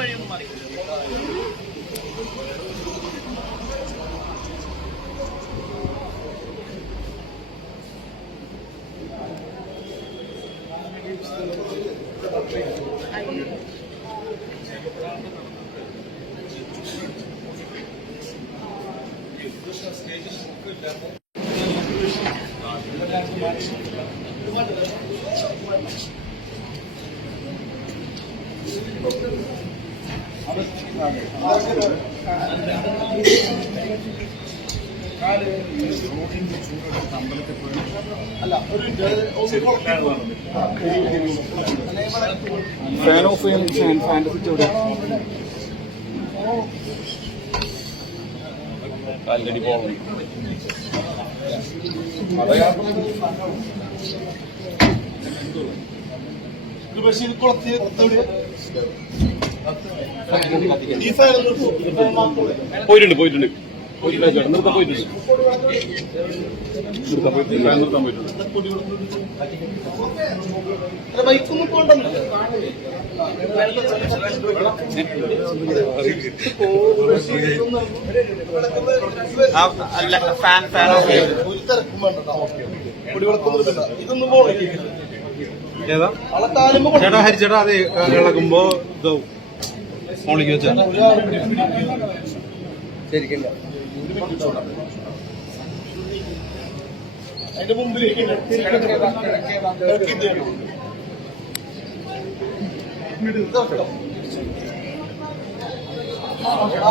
വഴിയൊന്നും മാറി fan of ചെയ്യാൻ ഫാൻ്റെ switch എവിടെ? ആൽറെഡി പോകണം. പോയിട്ടുണ്ട് നിർത്താൻ പോയിട്ടുണ്ട്. ബൈക്കൊന്നും പോകണ്ടല്ലോ. ഇതൊന്നും പോകണില്ല. ഏതാ ചേട്ടാ? ഹരിച്ചേട്ടാ അത് ഇളകുമ്പോ ഇതാവും ഫോണിലേക്ക് വെച്ചാ ശരിക്കില്ല. അതിന്റെ മുമ്പിലേക്ക് ആ